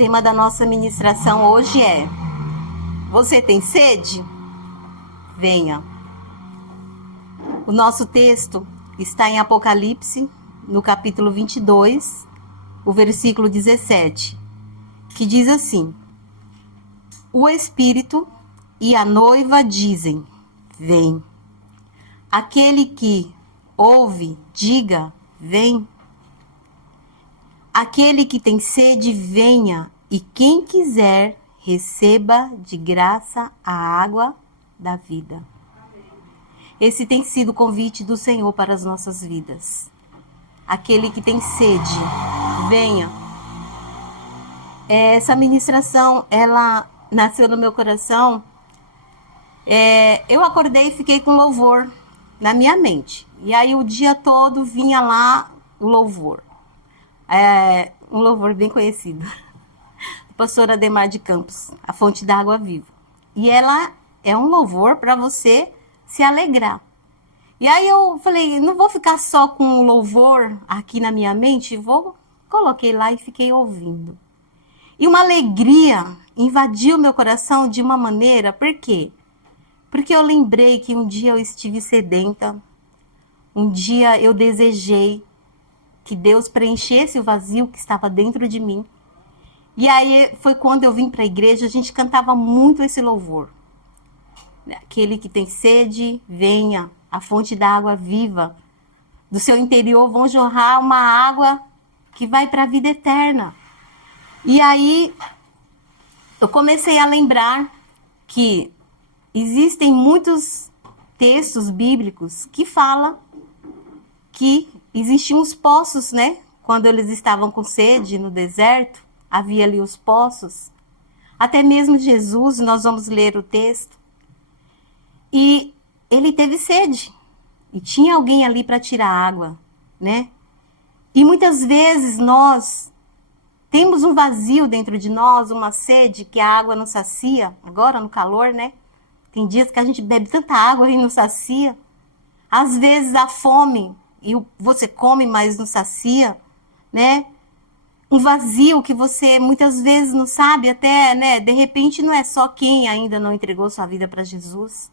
tema da nossa ministração hoje é: você tem sede? Venha. O nosso texto está em Apocalipse, no capítulo 22, o versículo 17, que diz assim: o Espírito e a noiva dizem: vem. Aquele que ouve, diga: vem. Aquele que tem sede, venha, e quem quiser, receba de graça a água da vida. Esse tem sido o convite do Senhor para as nossas vidas. Aquele que tem sede, venha. Essa ministração, ela nasceu no meu coração. Eu acordei e fiquei com louvor na minha mente. E aí o dia todo vinha lá o louvor. Um louvor bem conhecido. Pastora Ademar de Campos, a fonte da água viva. E ela é um louvor para você se alegrar. E aí eu falei, não vou ficar só com o louvor aqui na minha mente, coloquei lá e fiquei ouvindo. E uma alegria invadiu meu coração de uma maneira, por quê? Porque eu lembrei que um dia eu estive sedenta, um dia eu desejei que Deus preenchesse o vazio que estava dentro de mim. E aí foi quando eu vim para a igreja, a gente cantava muito esse louvor. Aquele que tem sede, venha, a fonte da água viva. Do seu interior vão jorrar uma água que vai para a vida eterna. E aí eu comecei a lembrar que existem muitos textos bíblicos que falam que existiam os poços, né? Quando eles estavam com sede no deserto, havia ali os poços. Até mesmo Jesus, nós vamos ler o texto. E ele teve sede. E tinha alguém ali para tirar água, né? E muitas vezes nós temos um vazio dentro de nós, uma sede que a água não sacia. Agora no calor, né? Tem dias que a gente bebe tanta água e não sacia. Às vezes a fome, e você come, mas não sacia, né? Um vazio que você muitas vezes não sabe até, né? De repente não é só quem ainda não entregou sua vida para Jesus.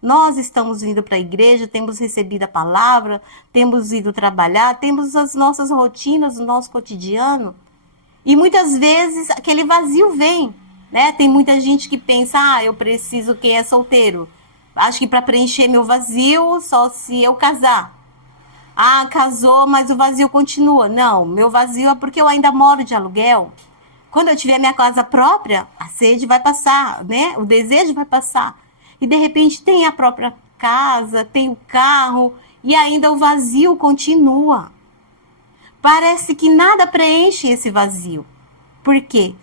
Nós estamos indo para a igreja, temos recebido a palavra, temos ido trabalhar, temos as nossas rotinas, o nosso cotidiano. E muitas vezes aquele vazio vem, né? Tem muita gente que pensa, eu preciso, quem é solteiro, acho que para preencher meu vazio, só se eu casar. Casou, mas o vazio continua. Não, meu vazio é porque eu ainda moro de aluguel. Quando eu tiver minha casa própria, a sede vai passar, né? O desejo vai passar. E de repente tem a própria casa, tem o carro, e ainda o vazio continua. Parece que nada preenche esse vazio. Por quê?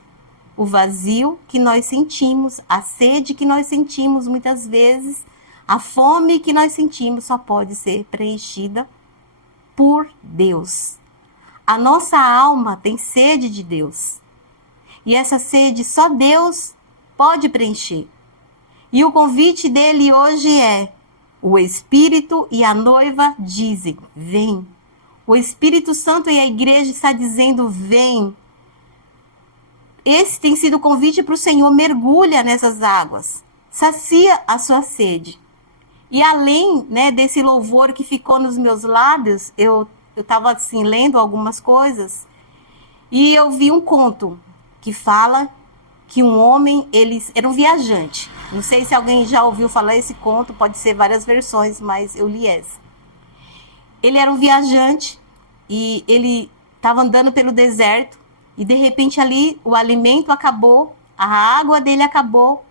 O vazio que nós sentimos, a sede que nós sentimos muitas vezes, a fome que nós sentimos só pode ser preenchida por Deus. A nossa alma tem sede de Deus. E essa sede só Deus pode preencher. E o convite dele hoje é: o Espírito e a noiva dizem, vem. O Espírito Santo e a igreja está dizendo, vem. Esse tem sido o convite para o Senhor: mergulha nessas águas, sacia a sua sede. E além, né, desse louvor que ficou nos meus lábios, eu estava assim, lendo algumas coisas, e eu vi um conto que fala que um homem, ele era um viajante. Não sei se alguém já ouviu falar esse conto, pode ser várias versões, mas eu li essa. Ele era um viajante e ele estava andando pelo deserto e de repente ali o alimento acabou, a água dele acabou.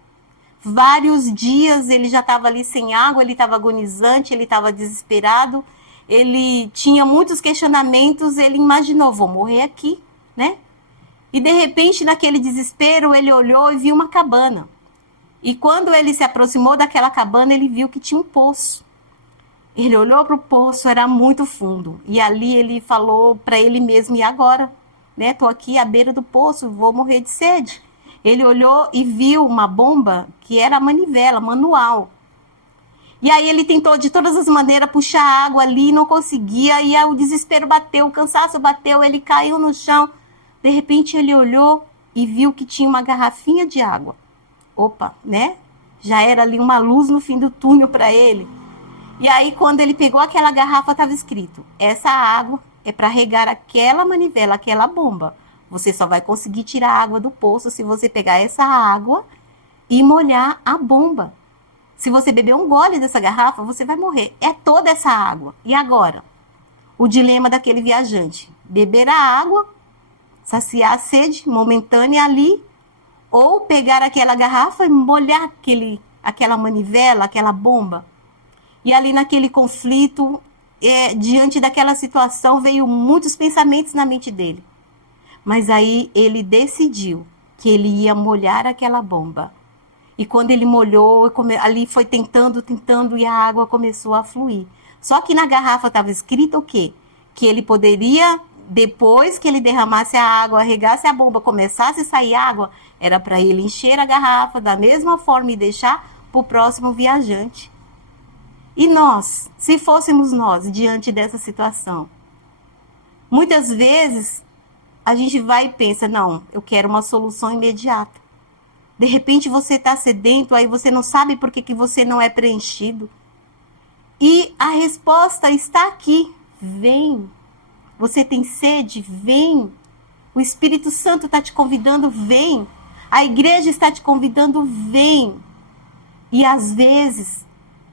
Vários dias ele já estava ali sem água, ele estava agonizante, ele estava desesperado, ele tinha muitos questionamentos, ele imaginou, vou morrer aqui, né? E de repente, naquele desespero, ele olhou e viu uma cabana. E quando ele se aproximou daquela cabana, ele viu que tinha um poço. Ele olhou para o poço, era muito fundo. E ali ele falou para ele mesmo, e agora? Né? Tô aqui à beira do poço, vou morrer de sede. Ele olhou e viu uma bomba que era a manivela, manual. E aí ele tentou de todas as maneiras puxar água ali, não conseguia. E aí o desespero bateu, o cansaço bateu, ele caiu no chão. De repente ele olhou e viu que tinha uma garrafinha de água. Opa, né? Já era ali uma luz no fim do túnel para ele. E aí, quando ele pegou aquela garrafa, estava escrito: essa água é para regar aquela manivela, aquela bomba. Você só vai conseguir tirar a água do poço se você pegar essa água e molhar a bomba. Se você beber um gole dessa garrafa, você vai morrer. É toda essa água. E agora? O dilema daquele viajante: beber a água, saciar a sede momentânea ali, ou pegar aquela garrafa e molhar aquela manivela, aquela bomba. E ali naquele conflito, diante daquela situação, veio muitos pensamentos na mente dele. Mas aí ele decidiu que ele ia molhar aquela bomba. E quando ele molhou, ali foi tentando, e a água começou a fluir. Só que na garrafa estava escrito o quê? Que ele poderia, depois que ele derramasse a água, regasse a bomba, começasse a sair água, era para ele encher a garrafa da mesma forma e deixar para o próximo viajante. E nós, se fôssemos nós diante dessa situação, muitas vezes a gente vai e pensa: não, eu quero uma solução imediata. De repente você está sedento, aí você não sabe por que você não é preenchido. E a resposta está aqui: vem. Você tem sede? Vem. O Espírito Santo está te convidando? Vem. A igreja está te convidando? Vem. E às vezes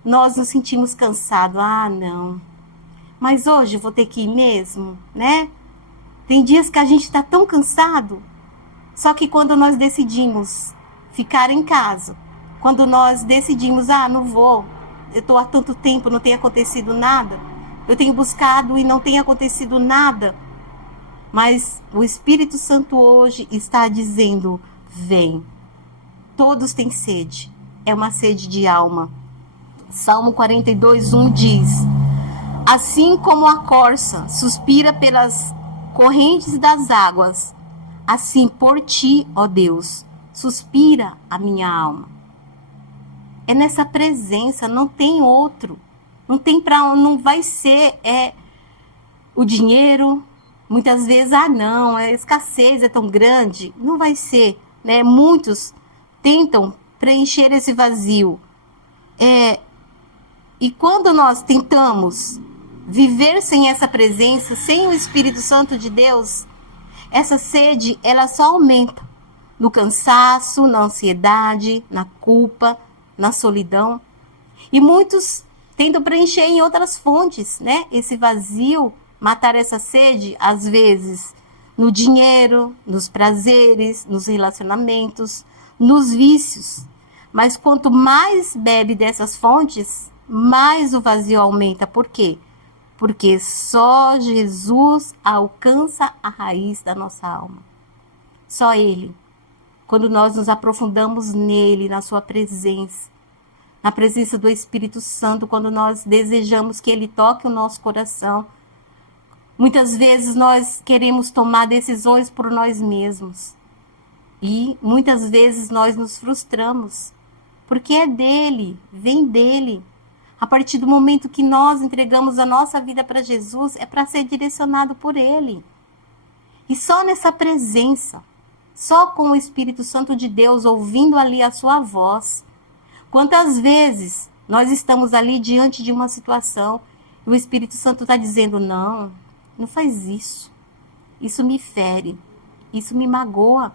nós nos sentimos cansados. Ah, não. Mas hoje eu vou ter que ir mesmo, né? Tem dias que a gente está tão cansado. Só que quando nós decidimos ficar em casa, quando nós decidimos: ah, não vou, eu estou há tanto tempo, não tem acontecido nada, eu tenho buscado e não tem acontecido nada. Mas o Espírito Santo hoje está dizendo: vem. Todos têm sede. É uma sede de alma. Salmo 42:1 diz: assim como a corça suspira pelas correntes das águas, assim por ti, ó Deus, suspira a minha alma. É nessa presença, não tem outro. Não vai ser o dinheiro. Muitas vezes, não, a escassez é tão grande. Não vai ser, né? Muitos tentam preencher esse vazio. E quando nós tentamos viver sem essa presença, sem o Espírito Santo de Deus, essa sede, ela só aumenta. No cansaço, na ansiedade, na culpa, na solidão. E muitos tentam preencher em outras fontes, né? Esse vazio, matar essa sede, às vezes, no dinheiro, nos prazeres, nos relacionamentos, nos vícios. Mas quanto mais bebe dessas fontes, mais o vazio aumenta. Por quê? Porque só Jesus alcança a raiz da nossa alma. Só Ele. Quando nós nos aprofundamos nele, na sua presença, na presença do Espírito Santo, quando nós desejamos que Ele toque o nosso coração. Muitas vezes nós queremos tomar decisões por nós mesmos. E muitas vezes nós nos frustramos, porque é dele, vem dele. A partir do momento que nós entregamos a nossa vida para Jesus, é para ser direcionado por Ele. E só nessa presença, só com o Espírito Santo de Deus, ouvindo ali a sua voz. Quantas vezes nós estamos ali diante de uma situação e o Espírito Santo está dizendo: não, não faz isso. Isso me fere, isso me magoa.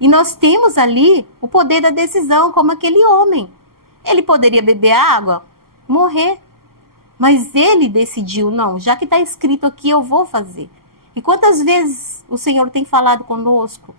E nós temos ali o poder da decisão, como aquele homem. Ele poderia beber água, morrer. Mas ele decidiu: não, já que está escrito aqui, eu vou fazer. E quantas vezes o Senhor tem falado conosco?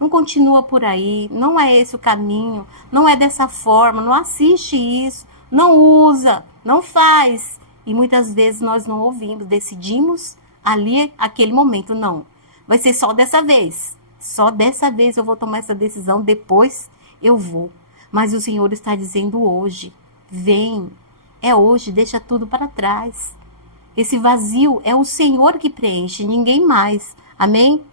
Não continua por aí, não é esse o caminho, não é dessa forma, não assiste isso, não usa, não faz. E muitas vezes nós não ouvimos, decidimos ali, aquele momento: não, vai ser só dessa vez. Só dessa vez eu vou tomar essa decisão, depois eu vou. Mas o Senhor está dizendo hoje: vem, é hoje, deixa tudo para trás. Esse vazio é o Senhor que preenche, ninguém mais. Amém?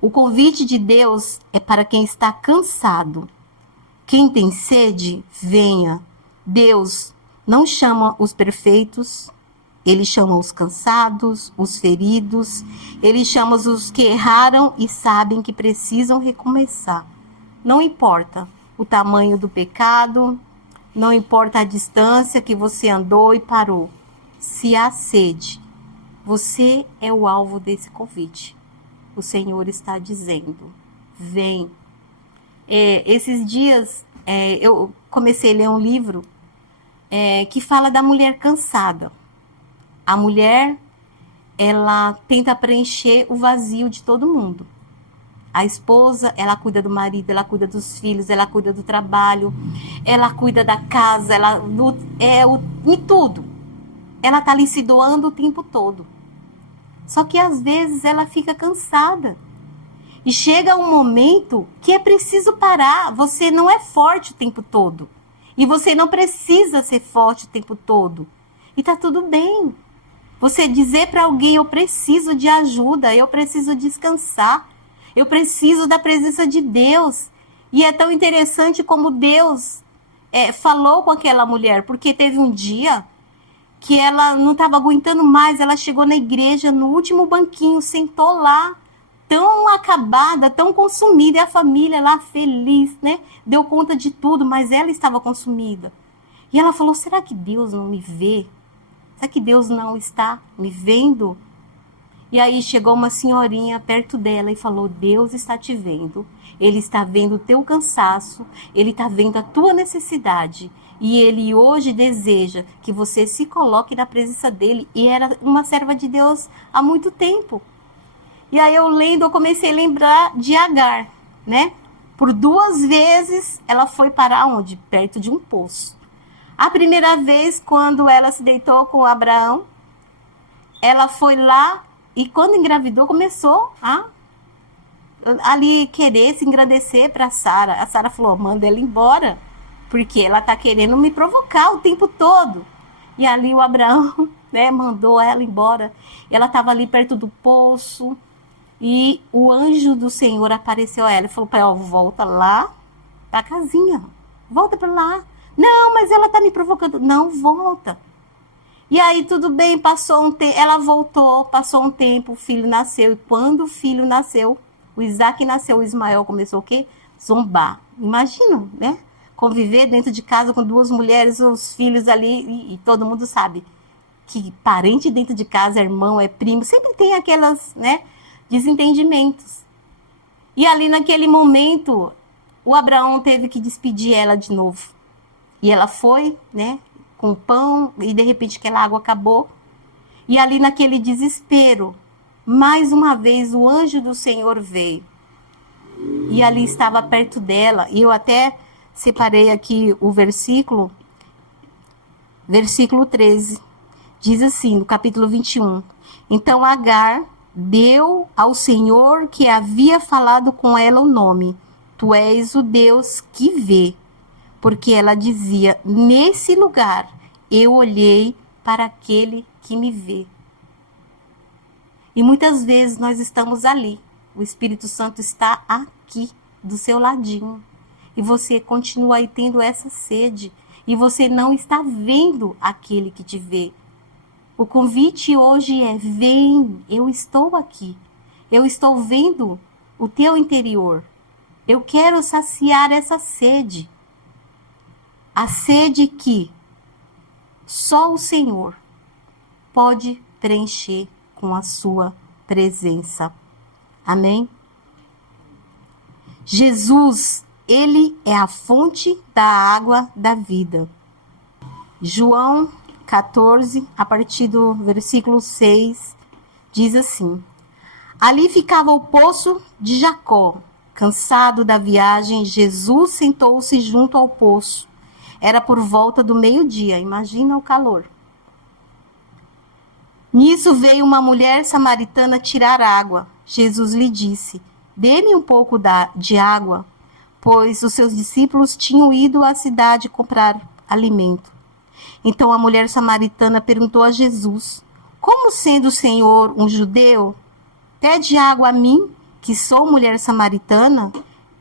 O convite de Deus é para quem está cansado. Quem tem sede, venha. Deus não chama os perfeitos, Ele chama os cansados, os feridos, ele chama os que erraram e sabem que precisam recomeçar. Não importa o tamanho do pecado, não importa a distância que você andou e parou. Se há sede, você é o alvo desse convite. O Senhor está dizendo, vem. Esses dias eu comecei a ler um livro que fala da mulher cansada. A mulher, ela tenta preencher o vazio de todo mundo. A esposa, ela cuida do marido, ela cuida dos filhos, ela cuida do trabalho, ela cuida da casa, em tudo. Ela está ali se doando o tempo todo. Só que às vezes ela fica cansada. E chega um momento que é preciso parar. Você não é forte o tempo todo. E você não precisa ser forte o tempo todo. E tá tudo bem. Você dizer para alguém, eu preciso de ajuda, eu preciso descansar. Eu preciso da presença de Deus. E é tão interessante como Deus falou com aquela mulher. Porque teve um dia que ela não estava aguentando mais. Ela chegou na igreja, no último banquinho, sentou lá, tão acabada, tão consumida. E a família lá feliz, né? Deu conta de tudo, mas ela estava consumida. E ela falou, será que Deus não me vê? Será que Deus não está me vendo? E aí chegou uma senhorinha perto dela e falou, Deus está te vendo. Ele está vendo o teu cansaço, ele está vendo a tua necessidade. E ele hoje deseja que você se coloque na presença dele. E era uma serva de Deus há muito tempo. E aí eu comecei a lembrar de Agar, né? Por 2 vezes ela foi parar onde? Perto de um poço. A primeira vez, quando ela se deitou com Abraão, ela foi lá e quando engravidou, começou a ali querer se engrandecer para Sara. A Sara falou, manda ela embora, porque ela está querendo me provocar o tempo todo. E ali o Abraão, né, mandou ela embora. Ela estava ali perto do poço e o anjo do Senhor apareceu a ela e falou para ela, volta lá para a casinha, volta para lá. Não, mas ela está me provocando. Não, volta. E aí tudo bem, passou um tempo, ela voltou, passou um tempo, o filho nasceu. E quando o filho nasceu, o Isaac nasceu, o Ismael começou o quê? Zombar. Imagina, né? Conviver dentro de casa com 2 mulheres, os filhos ali, e todo mundo sabe que parente dentro de casa é irmão, é primo, sempre tem aquelas, né, desentendimentos. E ali naquele momento, o Abraão teve que despedir ela de novo. E ela foi, né, com pão, e de repente aquela água acabou. E ali naquele desespero, mais uma vez o anjo do Senhor veio. E ali estava perto dela, e eu até separei aqui o versículo 13, diz assim, no capítulo 21. Então Agar deu ao Senhor que havia falado com ela o nome, tu és o Deus que vê. Porque ela dizia, nesse lugar eu olhei para aquele que me vê. E muitas vezes nós estamos ali, o Espírito Santo está aqui, do seu ladinho. E você continua aí tendo essa sede, e você não está vendo aquele que te vê. O convite hoje é, vem, eu estou aqui. Eu estou vendo o teu interior. Eu quero saciar essa sede. A sede que só o Senhor pode preencher com a sua presença. Amém? Jesus, ele é a fonte da água da vida. João 14, a partir do versículo 6, diz assim: ali ficava o poço de Jacó. Cansado da viagem, Jesus sentou-se junto ao poço. Era por volta do meio-dia, imagina o calor. Nisso veio uma mulher samaritana tirar água. Jesus lhe disse, dê-me um pouco de água, pois os seus discípulos tinham ido à cidade comprar alimento. Então a mulher samaritana perguntou a Jesus, como sendo o Senhor um judeu, pede água a mim, que sou mulher samaritana?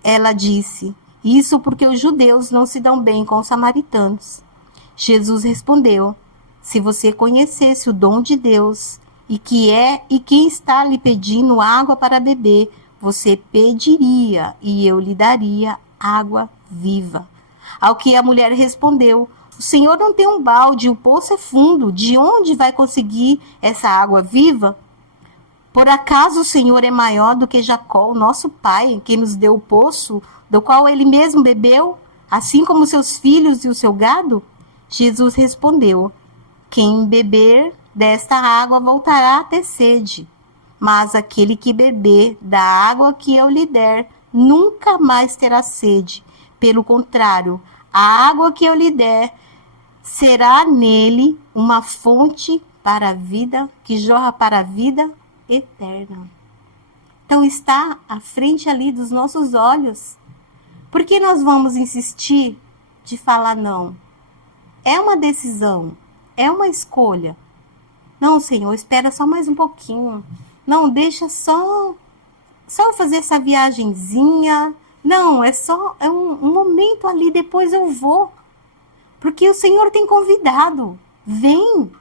Ela disse, isso porque os judeus não se dão bem com os samaritanos. Jesus respondeu, Se você conhecesse o dom de Deus e quem está lhe pedindo água para beber, você pediria e eu lhe daria água viva. Ao que a mulher respondeu: o Senhor não tem um balde, o poço é fundo, de onde vai conseguir essa água viva? Por acaso o Senhor é maior do que Jacó, nosso pai, que nos deu o poço, do qual ele mesmo bebeu, assim como seus filhos e o seu gado? Jesus respondeu: quem beber desta água voltará a ter sede, mas aquele que beber da água que eu lhe der nunca mais terá sede. Pelo contrário, a água que eu lhe der será nele uma fonte para a vida, que jorra para a vida eterna. Então está à frente ali dos nossos olhos. Por que nós vamos insistir de falar não? É uma decisão, é uma escolha. Não, Senhor, espera só mais um pouquinho. Não, deixa só fazer essa viagenzinha. Não, é um momento ali, depois eu vou. Porque o Senhor tem convidado. Vem.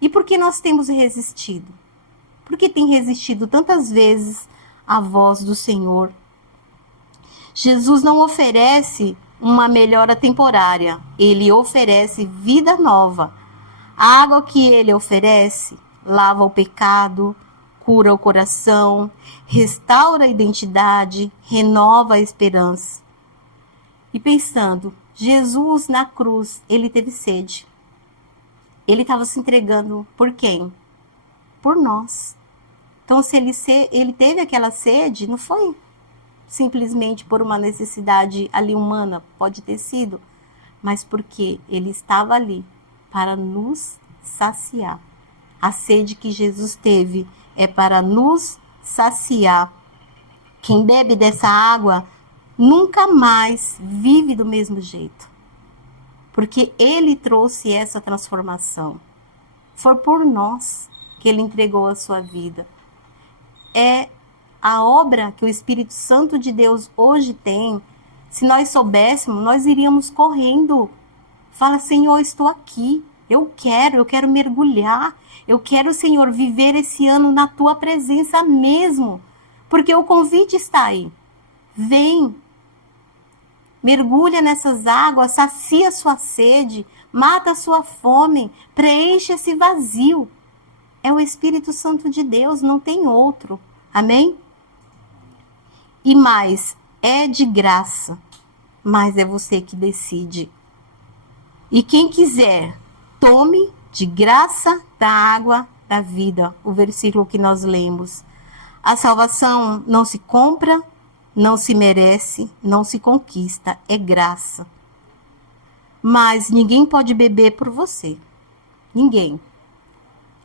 E por que nós temos resistido? Porque tem resistido tantas vezes à voz do Senhor. Jesus não oferece uma melhora temporária. Ele oferece vida nova. A água que ele oferece lava o pecado, cura o coração, restaura a identidade, renova a esperança. E pensando, Jesus na cruz, ele teve sede. Ele estava se entregando por quem? Por nós. Então, se ele teve aquela sede, não foi simplesmente por uma necessidade ali humana, pode ter sido, mas porque ele estava ali para nos saciar. A sede que Jesus teve é para nos saciar. Quem bebe dessa água nunca mais vive do mesmo jeito, porque ele trouxe essa transformação. Foi por nós que ele entregou a sua vida. É a obra que o Espírito Santo de Deus hoje tem. Se nós soubéssemos, nós iríamos correndo. Fala, Senhor, estou aqui. Eu quero mergulhar. Eu quero, Senhor, viver esse ano na tua presença mesmo. Porque o convite está aí. Vem. Mergulha nessas águas, sacia sua sede, mata a sua fome, preenche esse vazio. É o Espírito Santo de Deus, não tem outro. Amém? E mais, é de graça, mas é você que decide. E quem quiser, tome de graça da água da vida, o versículo que nós lemos. A salvação não se compra, não se merece, não se conquista, é graça. Mas ninguém pode beber por você. Ninguém.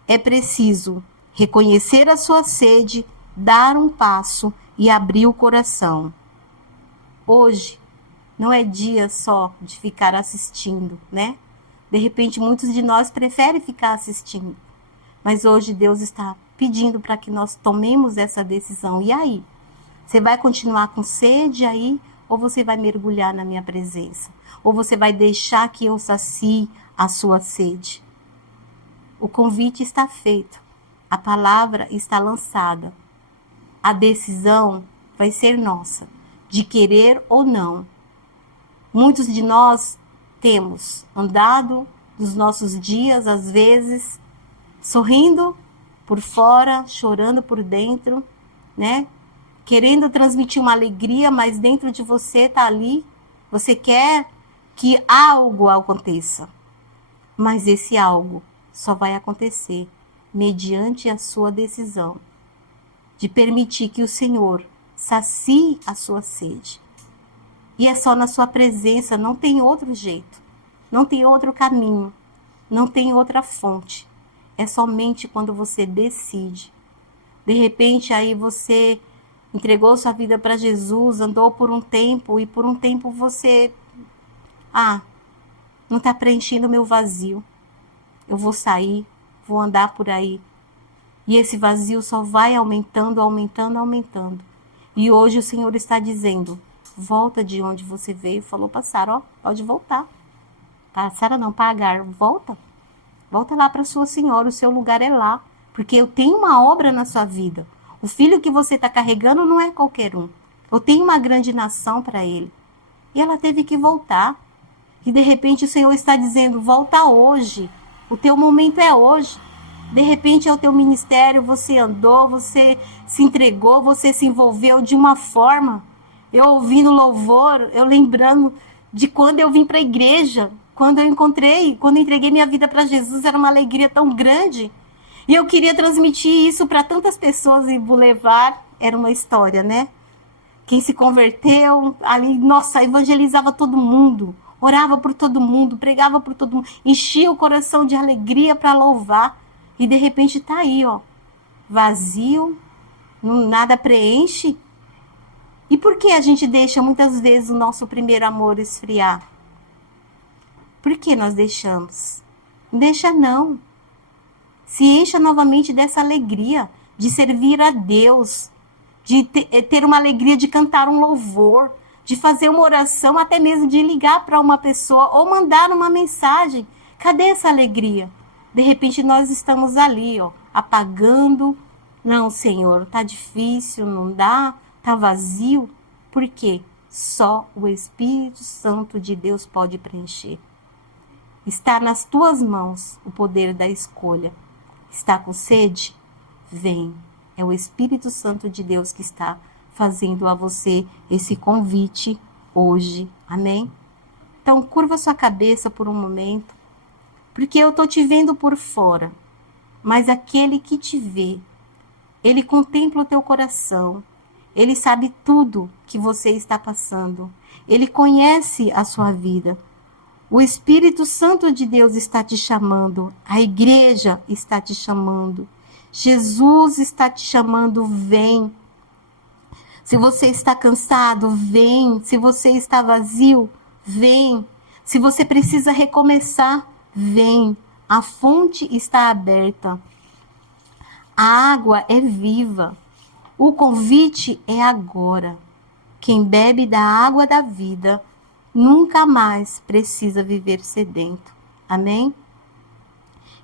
É preciso reconhecer a sua sede, dar um passo e abrir o coração. Hoje não é dia só de ficar assistindo, né? De repente, muitos de nós preferem ficar assistindo. Mas hoje Deus está pedindo para que nós tomemos essa decisão. E aí? Você vai continuar com sede aí? Ou você vai mergulhar na minha presença? Ou você vai deixar que eu sacie a sua sede? O convite está feito. A palavra está lançada. A decisão vai ser nossa, de querer ou não. Muitos de nós temos andado nos nossos dias, às vezes, sorrindo por fora, chorando por dentro, né? Querendo transmitir uma alegria, mas dentro de você está ali. Você quer que algo aconteça. Mas esse algo só vai acontecer mediante a sua decisão de permitir que o Senhor sacie a sua sede. E é só na sua presença, não tem outro jeito, não tem outro caminho, não tem outra fonte. É somente quando você decide. De repente, aí você entregou sua vida para Jesus, andou por um tempo, e por um tempo você... não está preenchendo o meu vazio. Eu vou sair, vou andar por aí. E esse vazio só vai aumentando, aumentando, aumentando. E hoje o Senhor está dizendo, volta de onde você veio. Falou para Sara, pode voltar. Para Sara não, para Agar, volta. Volta lá para sua senhora, o seu lugar é lá. Porque eu tenho uma obra na sua vida. O filho que você está carregando não é qualquer um. Eu tenho uma grande nação para ele. E ela teve que voltar. E de repente o Senhor está dizendo, volta hoje. O teu momento é hoje. De repente é o teu ministério, você andou, você se entregou, você se envolveu de uma forma. Eu ouvindo louvor, eu lembrando de quando eu vim para a igreja. Quando eu entreguei minha vida para Jesus, era uma alegria tão grande. E eu queria transmitir isso para tantas pessoas e Boulevard era uma história, né? Quem se converteu, ali, nossa, evangelizava todo mundo, orava por todo mundo, pregava por todo mundo, enchia o coração de alegria para louvar. E de repente tá aí, ó, vazio, nada preenche. E por que a gente deixa muitas vezes o nosso primeiro amor esfriar? Por que nós deixamos? Não deixa não. Se encha novamente dessa alegria de servir a Deus, de ter uma alegria de cantar um louvor, de fazer uma oração, até mesmo de ligar para uma pessoa ou mandar uma mensagem. Cadê essa alegria? De repente nós estamos ali, ó, apagando. Não, Senhor, tá difícil, não dá, tá vazio. Por quê? Só o Espírito Santo de Deus pode preencher. Está nas tuas mãos o poder da escolha. Está com sede? Vem. É o Espírito Santo de Deus que está fazendo a você esse convite hoje. Amém? Então, curva sua cabeça por um momento, porque eu estou te vendo por fora, mas aquele que te vê, ele contempla o teu coração, ele sabe tudo que você está passando, ele conhece a sua vida. O Espírito Santo de Deus está te chamando, a igreja está te chamando, Jesus está te chamando, vem. Se você está cansado, vem. Se você está vazio, vem. Se você precisa recomeçar, vem. A fonte está aberta. A água é viva. O convite é agora. Quem bebe da água da vida nunca mais precisa viver sedento. Amém?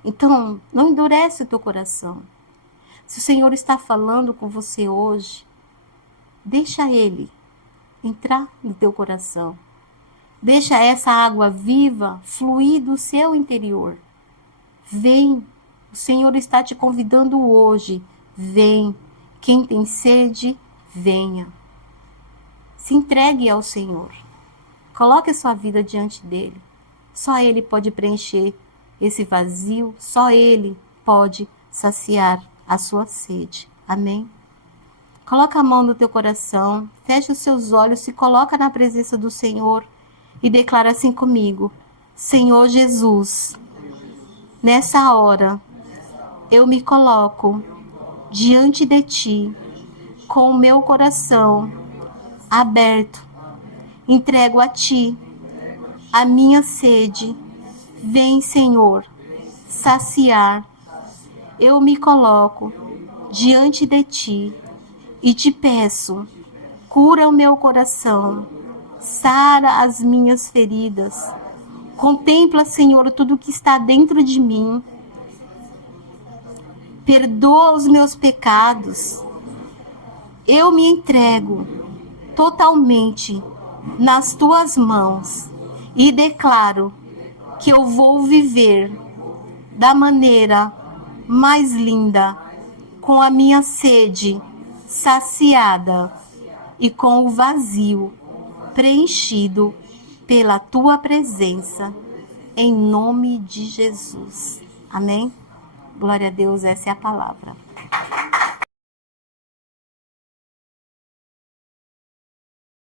Então, não endurece o teu coração. Se o Senhor está falando com você hoje, deixa Ele entrar no teu coração. Deixa essa água viva fluir do seu interior. Vem, o Senhor está te convidando hoje. Vem, quem tem sede, venha. Se entregue ao Senhor. Coloque a sua vida diante dEle. Só Ele pode preencher esse vazio, só Ele pode saciar a sua sede. Amém? Coloca a mão no teu coração, fecha os seus olhos, se coloca na presença do Senhor e declara assim comigo: Senhor Jesus, nessa hora eu me coloco diante de Ti com o meu coração aberto, entrego a Ti a minha sede. Vem, Senhor, saciar. Eu me coloco diante de Ti e te peço, cura o meu coração, sara as minhas feridas, contempla, Senhor, tudo que está dentro de mim, perdoa os meus pecados. Eu me entrego totalmente nas Tuas mãos e declaro que eu vou viver da maneira mais linda, com a minha sede saciada e com o vazio preenchido pela Tua presença, em nome de Jesus. Amém? Glória a Deus, essa é a palavra.